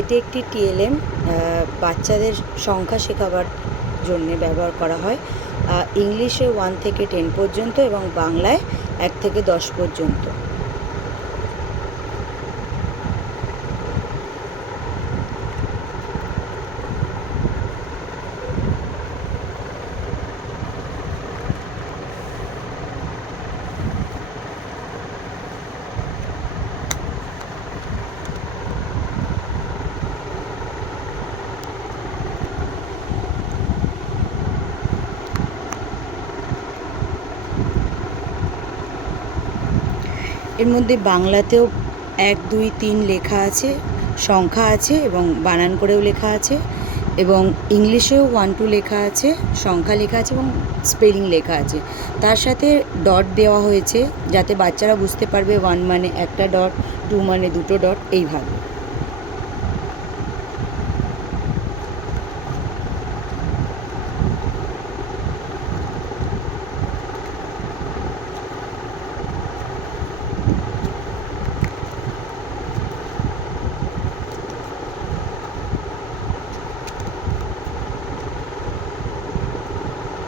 এটি একটি টিএলএম বাচ্চাদের সংখ্যা শেখাবার জন্য ব্যবহার করা হয়। ইংলিশে 1 থেকে 10 পর্যন্ত এবং বাংলায় 1 থেকে 10 পর্যন্ত। এর মধ্যে বাংলাতেও 1, 2, 3 লেখা আছে, সংখ্যা আছে এবং বানান করেও লেখা আছে, এবং ইংলিশেও 1, 2 লেখা আছে, সংখ্যা লেখা আছে এবং স্পেলিং লেখা আছে। তার সাথে ডট দেওয়া হয়েছে যাতে বাচ্চারা বুঝতে পারবে 1 মানে একটা ডট, 2 মানে দুটো ডট, এইভাবে।